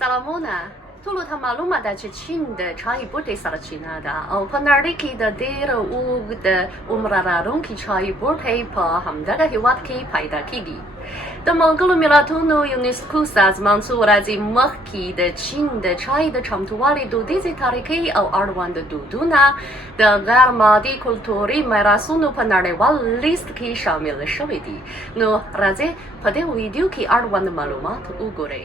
سلامونه ټولو ته معلومه ده چې چین د چای بوټي سرچینه ده او په نړۍ کې د ډېر اوږد عمر لرونکي چای بوټي په همدغه هېواد کې پیدا کیږي. د ملګرو ملتونو یونسکو سازمان څو ورځې مخکې د چین د چای د چمتووالي دودیزې طریقې او اړوند دودونه د غیر مادي کلتوري میراثونو په نړیوال لیست کې شامل شوي دي. نو راځئ په دې ویډیو کې اړوند معلومات وګورئ.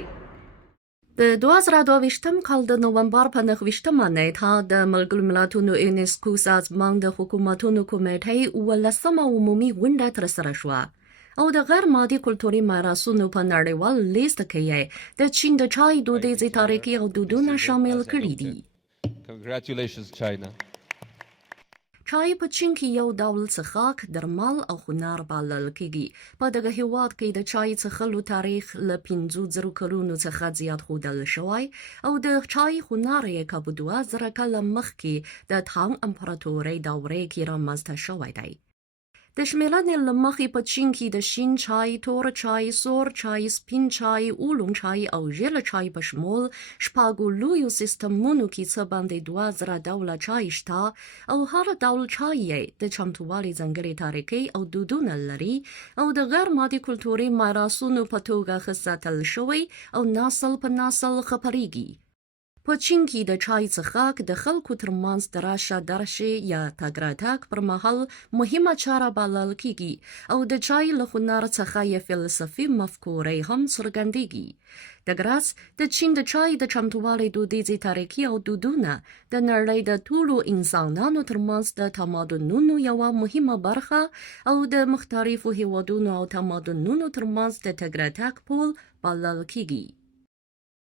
د 2022 کال د نومبر په 9 نیټه د ملګرو ملتونو یونسکو سازمان د حکومتونو کمیټې 18مه عمومي غونډه ترسره شوه او د غیر مادي کلتوري میراثونو په نړیوال لیست کې یې د چین د چای دودیزې طریقې او دودونه شامل کړي دي. Congratulations, China. چای په چین کې یو ډول څښاک، درمل او هنر بلل کېږي. په دغه هېواد کې د چای څښلو تاریخ له 5,000 کلونو څخه زیات ښودل شوی او د چای هنر یې که په 2000 کاله مخکې د تانګ امپراتورۍ دورې کې رامنځته شوی دی. د شمېرنې له مخې په چین کې د شین چای، تور چای، سور چای، سپین چای، اولونګ چای او ژیړ چای په شمول شپږو لویو سیستمونو کې څه باندې 2000 ډوله چای شته او هر ډول چای یې د چمتووالي ځانګړې طریقې او دودونه لري او د غیر مادي کلتوري میراثونو په توګه ښه ساتل شوی او نسل په نسل خپرېږي. په چین کې د چای څښاک د خلکو ترمنځ د راشه درشې یا تګ راتګ پر مهال مهمه چاره بلل کېږي او د چای له هنر څخه یې فلسفي مفکورې هم څرګندېږي. دغراس د چین د چای د چمتووالي دودیزې طریقې او دودونه د نړۍ د ټولو انسانانو ترمنځ د تمدنونو یوه مهمه برخه او د مختلفو هېوادونو او تمدنونو ترمنځ د تګ راتګ پل بلل کېږي.